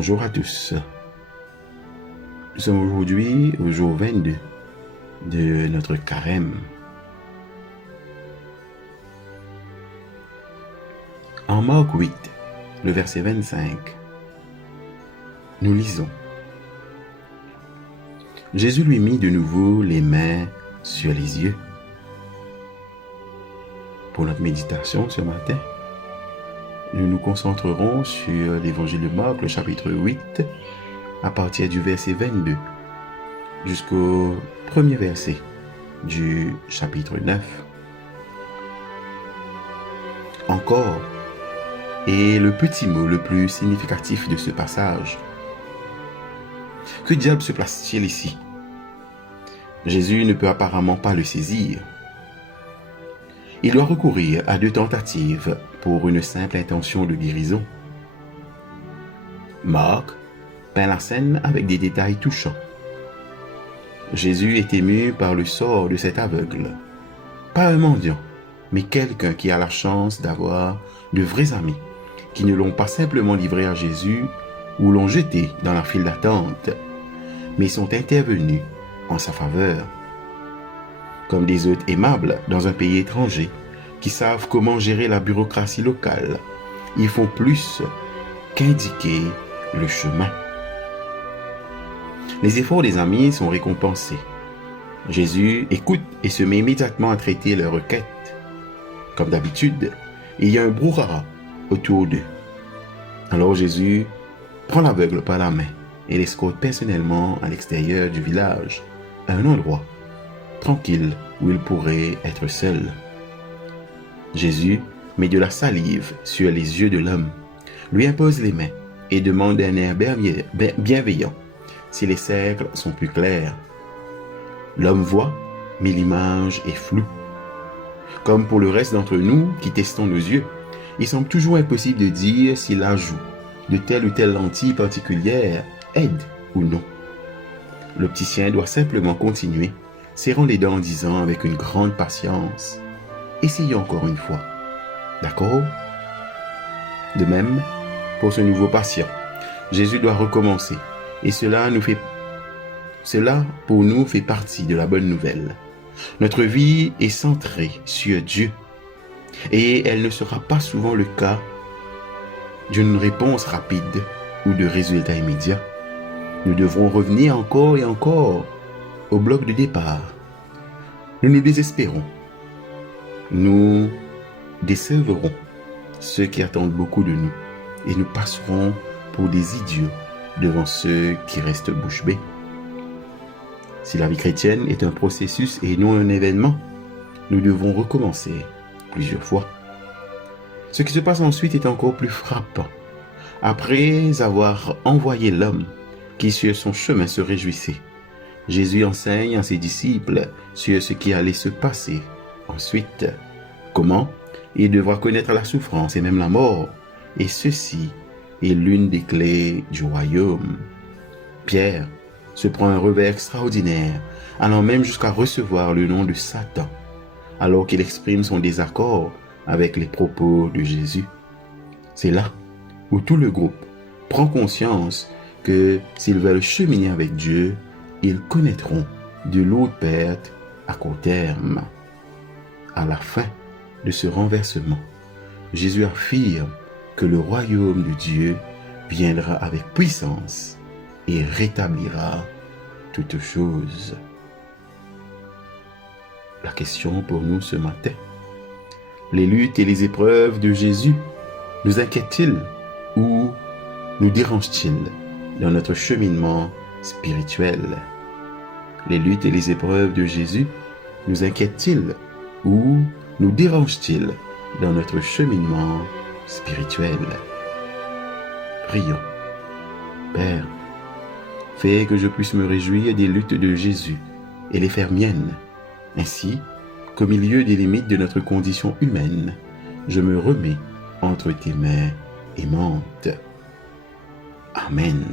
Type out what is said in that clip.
Bonjour à tous. Nous sommes aujourd'hui au jour 22 de notre carême. En Marc 8, le verset 25, nous lisons: Jésus lui mit de nouveau les mains sur les yeux. Pour notre méditation ce matin, nous nous concentrerons sur l'évangile de Marc, le chapitre 8, à partir du verset 22 jusqu'au premier verset du chapitre 9. Encore, et le petit mot le plus significatif de ce passage. Que diable se place-t-il ici? Jésus ne peut apparemment pas le saisir. Il doit recourir à 2 tentatives pour une simple intention de guérison. Marc peint la scène avec des détails touchants. Jésus est ému par le sort de cet aveugle. Pas un mendiant, mais quelqu'un qui a la chance d'avoir de vrais amis, qui ne l'ont pas simplement livré à Jésus ou l'ont jeté dans la file d'attente, mais sont intervenus en sa faveur. Comme des hôtes aimables dans un pays étranger, qui savent comment gérer la bureaucratie locale, ils font plus qu'indiquer le chemin. Les efforts des amis sont récompensés. Jésus écoute et se met immédiatement à traiter leurs requêtes. Comme d'habitude, il y a un brouhaha autour d'eux. Alors Jésus prend l'aveugle par la main et l'escorte personnellement à l'extérieur du village, à un endroit tranquille où il pourrait être seul. Jésus met de la salive sur les yeux de l'homme, lui impose les mains et demande d'un air bienveillant si les cercles sont plus clairs. L'homme voit, mais l'image est floue. Comme pour le reste d'entre nous qui testons nos yeux, il semble toujours impossible de dire si l'ajout de telle ou telle lentille particulière aide ou non. L'opticien doit simplement continuer, serrant les dents en disant avec une grande patience: essayons encore une fois. D'accord? De même, pour ce nouveau patient, Jésus doit recommencer. Et cela pour nous fait partie de la bonne nouvelle. Notre vie est centrée sur Dieu. Et elle ne sera pas souvent le cas d'une réponse rapide ou de résultats immédiats. Nous devrons revenir encore et encore au bloc de départ. Nous nous désespérons. Nous décevrons ceux qui attendent beaucoup de nous et nous passerons pour des idiots devant ceux qui restent bouche bée. Si la vie chrétienne est un processus et non un événement, nous devons recommencer plusieurs fois. Ce qui se passe ensuite est encore plus frappant. Après avoir envoyé l'homme qui sur son chemin se réjouissait, Jésus enseigne à ses disciples sur ce qui allait se passer ensuite. Comment il devra connaître la souffrance et même la mort, et ceci est l'une des clés du royaume. Pierre se prend un revers extraordinaire, allant même jusqu'à recevoir le nom de Satan, alors qu'il exprime son désaccord avec les propos de Jésus. C'est là où tout le groupe prend conscience que s'ils veulent cheminer avec Dieu, ils connaîtront de lourdes pertes à court terme. À la fin de ce renversement, Jésus affirme que le royaume de Dieu viendra avec puissance et rétablira toutes choses. La question pour nous ce matin: les luttes et les épreuves de Jésus nous inquiètent-ils ou nous dérangent-ils dans notre cheminement spirituel? Les luttes et les épreuves de Jésus nous inquiètent-ils ou nous dérangent-ils dans notre cheminement spirituel? Prions. Père, fais que je puisse me réjouir des luttes de Jésus et les faire miennes. Ainsi qu'au milieu des limites de notre condition humaine, je me remets entre tes mains aimantes. Amen.